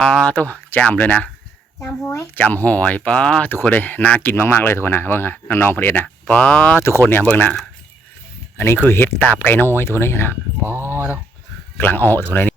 ป้าตัวจามเลยนะจำห้วยจำหอยป้าทุกคนเลยน่ากินมากๆเลยทุกคนนะเบิ่งฮะน้องๆผลิตนะป้าทุกคนเนี่ยเบิ่งนะอันนี้คือเห็ดตาบไก่น้อยทุกคนเลยนะป้าตัวกลางออกทุกคนเลยนี่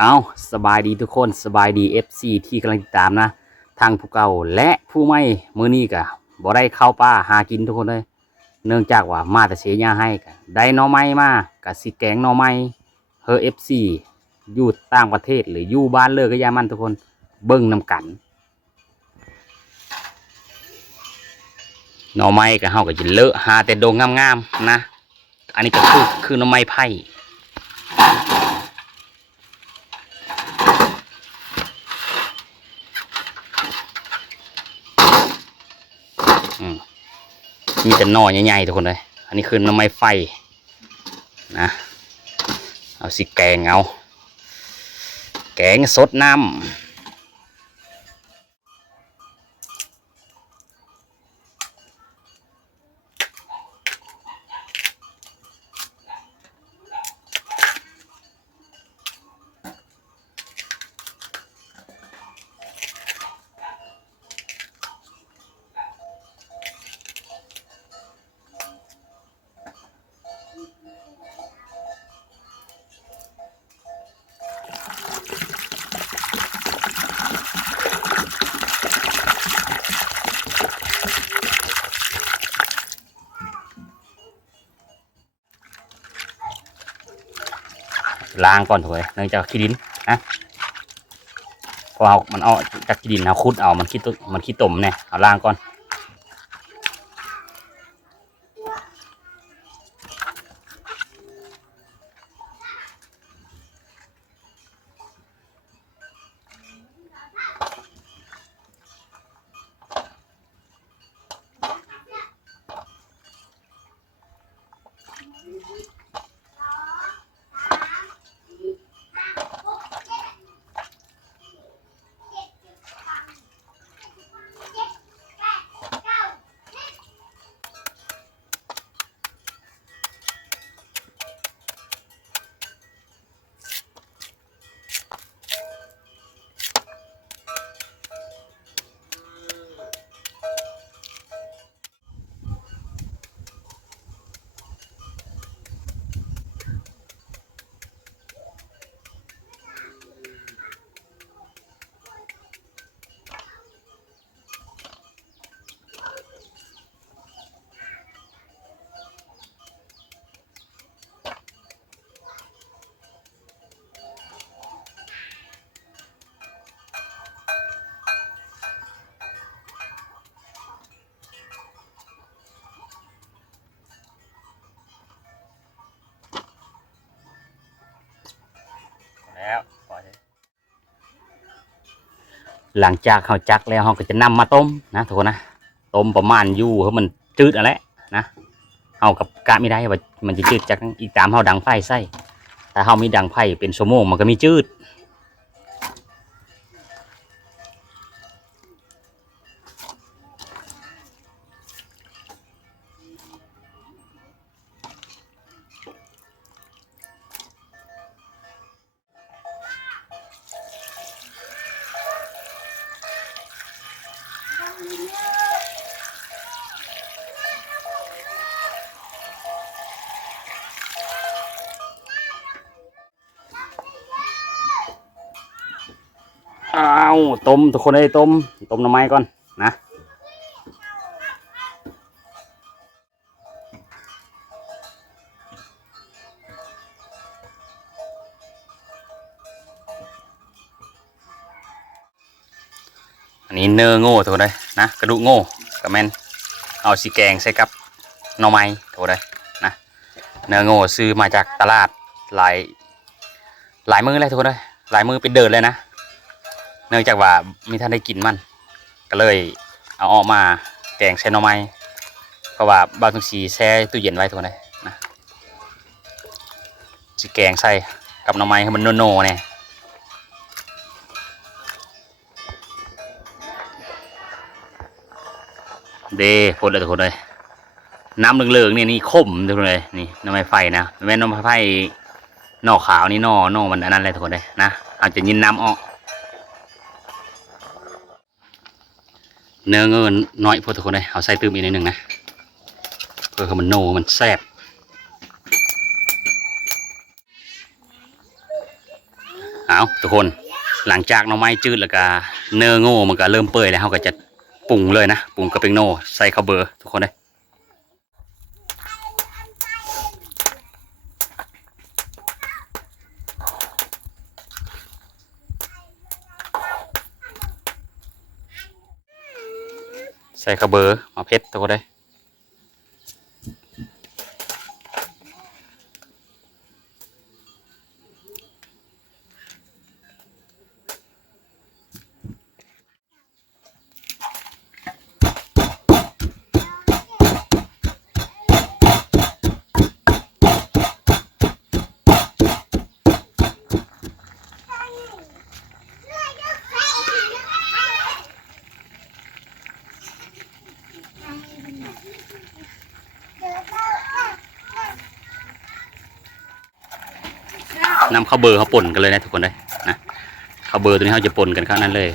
เอาสบายดีทุกคนสบายดี FC ที่กำลังติดตามนะ ทางผู้เก่าและผู้ไม่มือนี้กะบ่ได้เข้าป่าหากินทุกคนเลย เนื่องจากว่ามาแต่เสียยาให้กะได้น่อไม้มากะสิแกงน่อไม้เฮอ FC อยู่ต่างประเทศหรืออยู่บ้านเลยก็อยามันทุกคนเบิ่งนำกันน่อไม้ก็เฮาก็จะเลอะหาแต่ดงงามๆนะ อันนี้ก็คือคือหน่อไม้ไผ่ มีแต่หน่อใหญ่ๆทุกคนเลย อันนี้คือน้ำไม้ไฟนะ เอาสิแกงเอา แกงสดน้ำ ล้างก่อนถูกไหมเนื่องจากขี้ดินนะพอเอามันเอาจากขี้ดินเอาคุดเอามันขี้ตุมันขี้ตมเนี่ยเอาล้างก่อน แล้วหลังจากเขาจักแล้วเขาก็จะนำมาต้มนะทุกคนนะต้มประมาณอยู่เพราะมันจืดอะไรนะเอากับกะไม่ได้ว่ามันจะจืดจากอีกตามเขาดังไฟใส่แต่เขามีดังไฟเป็นโซโมงมันก็มีจืด ต้มทุกคนได้ต้มต้มหน่อไม้ก่อนนะอันนี้เนื้อโง่ทุกคนเลยนะกระดูกโง่กับแมนเอาสีแกงใส่กับหน่อไม้ทุกคนเลยนะเนื้อโง่ซื้อมาจากตลาดหลายหลายมือเลยทุกคนเลยหลายมือเป็นเดินเลยนะ เนื่องจากว่ามีท่านได้กินมัน ก็เลยเอาออกมาแกงใช้หน่อไม้เพราะว่าบางทุกสีแช่ตู้เย็นไว้ทุกคนเลยนะสิแกงใส่กับหน่อไม้ให้มันโนๆเนี่ยเด้พดเลยทุกคนเลยน้ำเหลืองๆเนี่ยนี่ขมทุกคนเลยนี่น่อไม้ไฟนะไม่แม่นหน่อไม้ไฟนอขาวนี่นอนอมันอันนั้นเลยทุกคนเลยนะอาจจะยินน้ำออก เนื้อเงินน้อยพอทุกคนเลยเอาใส่ตื้มอีกนิดหนึ่งนะเพื่อให้มันโนมันแซ่บเอาทุกคนหลังจากน้ำไม้จืดแล้วก็เนื้อโง่มันก็เริ่มเปื่อยแล้วเขาก็จะปรุงเลยนะปรุงกระเปงโนใส่ข้าวเบอร์ทุกคนเลย ใส่กระเบอมาเพชรตัวได้ นำข้าวเบอร์เขาป่นกันเลยนะทุกคนเลยนะข้าวเบอร์ตัวนี้เขาจะป่นกันข้างนั้นเลย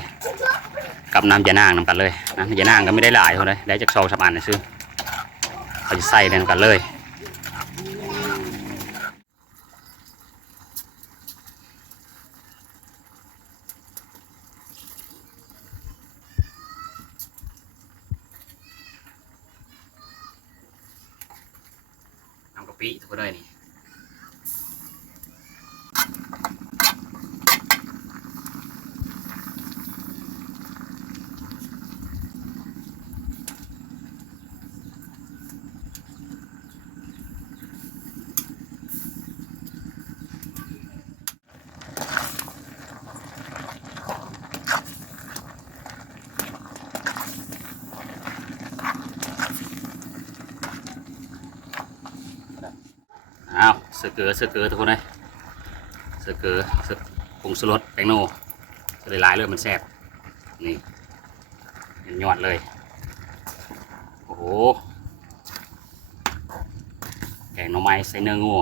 กับน้ำยานางนำกันเลยน้ำยานางก็ไม่ได้หลายเท่าเลยได้จากซองสามอันนะซื้อเขาจะใส่นกันเลย น้ำกะปิทุกคนเลยนี่ อ้าวเสือเกอเสือเกอทุกคนเลยเสือเกอเสือผงสลดแตงโน่จะได้หลายเลยมันแซ่บนี่เห็นยอดเลย โอ้โหแกงหน่อไม้ใส่เนื้องั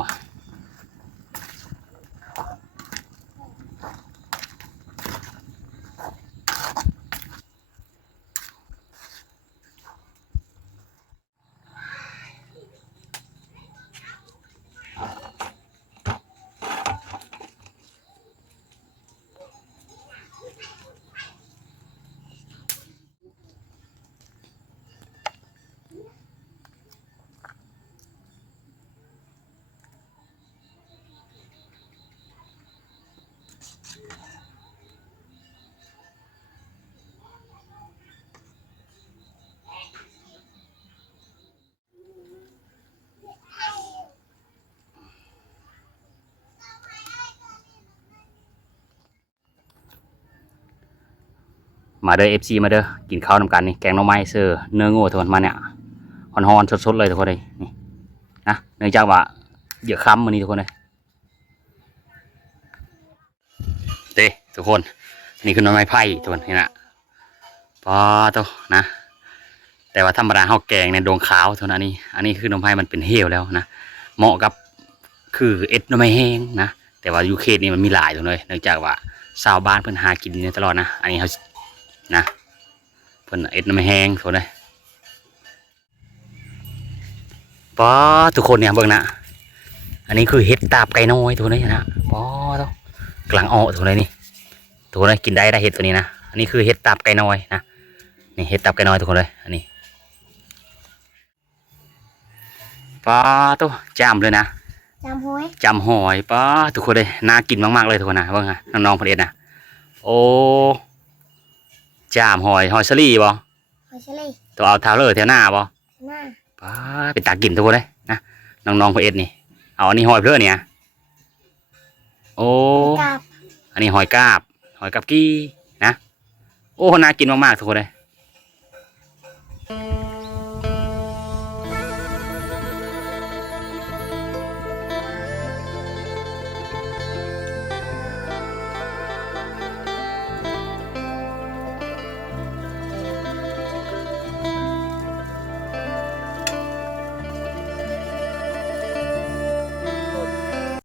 มาเด้อเอฟซีมาเด้อกินข้าวนำกันนี่แกงหน่อไม้เสือเนื้อโงัวทุกคนมาเนี่ยฮอนๆสดๆเลยทุกคนเลยนี่นะเนื่องจากว่าเหยื่อค้ำมันนี่ทุกคนเลยเด้ทุกคน นี่คือหน่อไม้ไผ่ทุกคนนี่นะปอตัวนะ แต่ว่าธรรมดาเฮาแกงในยดวงขาวเท่านั้นนี่อันนี้คือหน่อไม้มันเป็นเหี่ยวแล้วนะเหมาะกับคือเอ็ดหน่อไม้แห้งนะแต่ว่ายูเคสนี่มันมีหลายตัวเลยเนื่องจากว่าชาวบ้านเพิ่อนหากินตลอดนะ อันนี้เขา นะเพิ่นเอ็ดหน่อไม้แห้งทุกคนเลยปอทุกคนเนี่ยเบิ่งนะอันนี้คือเห็ดตาบไก่น้อยทุกคนเลยนะปอตัวกำลังออกทุกคนเลยนี่ทุกคนเลยกินได้ได้เห็ดตัวนี้นะอันนี้คือเห็ดตาบไก่น้อยนะนี่เห็ดตับไก่น้อยทุกคนเลยอันนี้ปลาตัวจามเลยนะจำห้วยจำหอยปลาทุกคนเลยน่ากินมากๆเลยทุกคนนะว่าไงน้องๆเพนเอ็ดนะโอ้ จามหอยหอยสลีบ่หอยเชลี่ตัวเอาเท้าเลอร์แถวหน้าบ่หน้าปลาเป็นตากินทุกคนเลยนะน้องๆเพนเอ็ดนี่เอาอันนี้หอยเพลือเนี่ยโอ้กาบอันนี้หอยกาบ หอยกาบกี้นะ โอ้น่ากินมากๆทุกคนเลยห